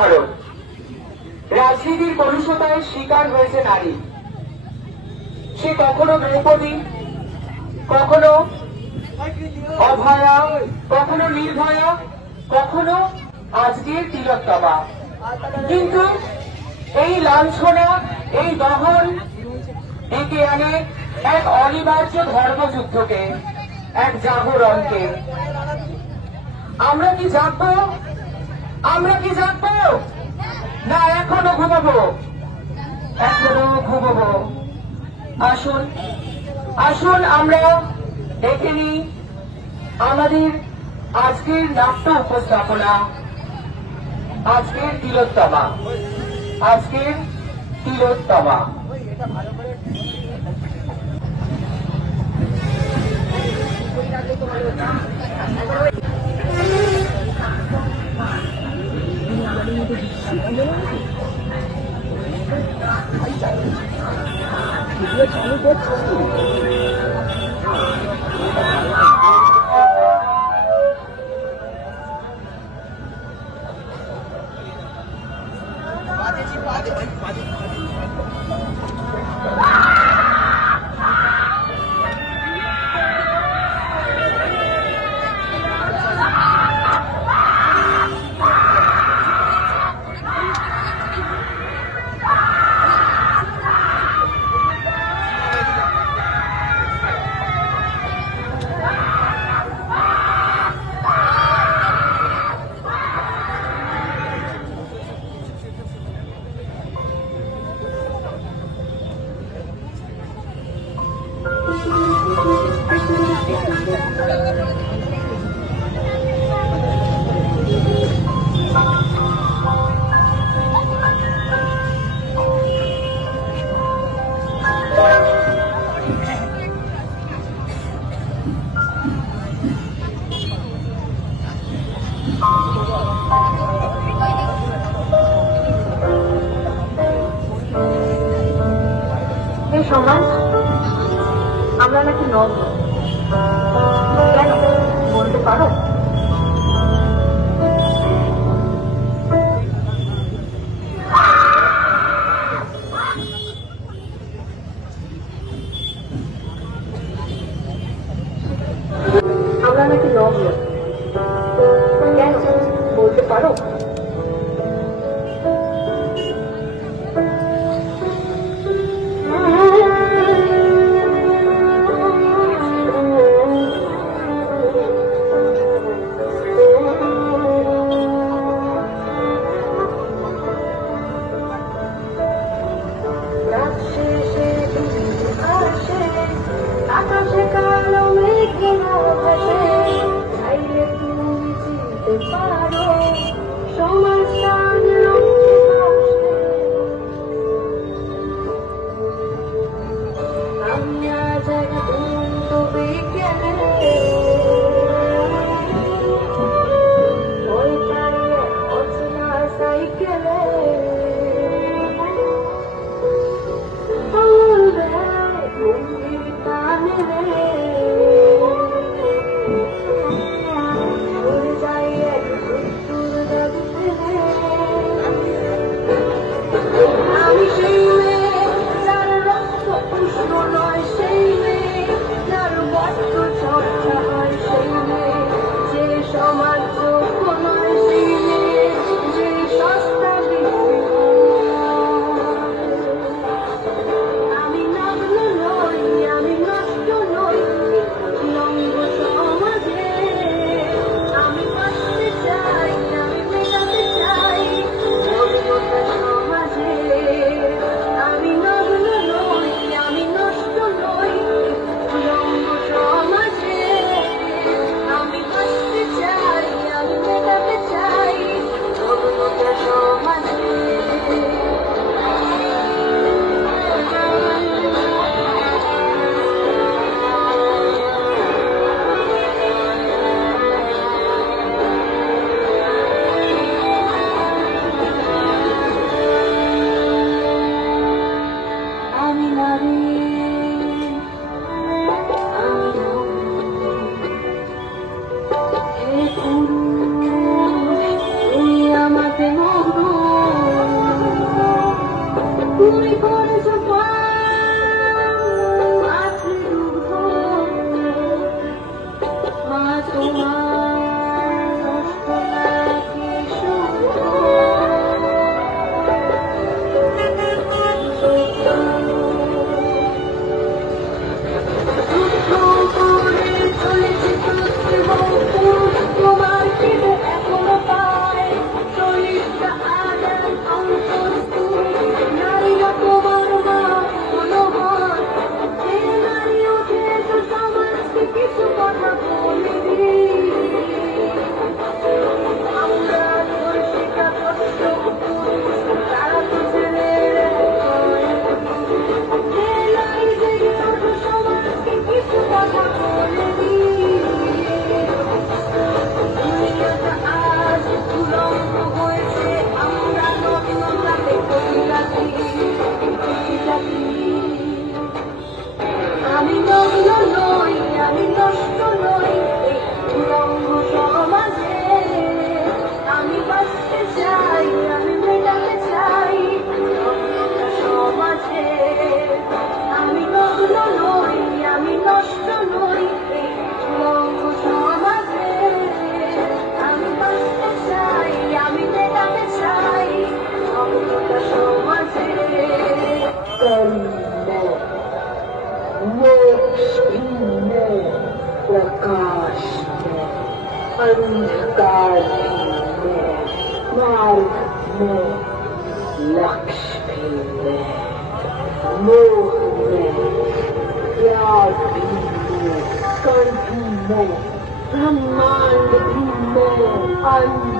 ভারত রাজনীতির কলুষতায় শিকার হয়েছে নারী। সে কখনো দ্রৌপদী, কখনো অভয়া, কখনো নির্ভয়া, কখনো আজকের তিলোত্তমা। কিন্তু এই লাঞ্ছনা, এই দহন ডেকে আনে এক অনিবার্য ধর্মযুদ্ধকে, এক জাগরণকে। আমরা কি জাগবো আমরা কি জাগবো না, এখনও ঘুমাবো। এখনও ঘুমাবো। আসুন আসুন আমরা দেখে নিই আমাদের আজকের নাট্য উপস্থাপনা, আজকের তিলোত্তমা আজকের তিলোত্তমা। এই সমাজ আমরা নাকি নব Maria. എന്നെ എന്നെ പ്രകാശ് अंधकार में मार्ग में लक्ष्य में मोह में प्यार भी में कंठ में ब्रह्मांड भी में अंध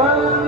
one.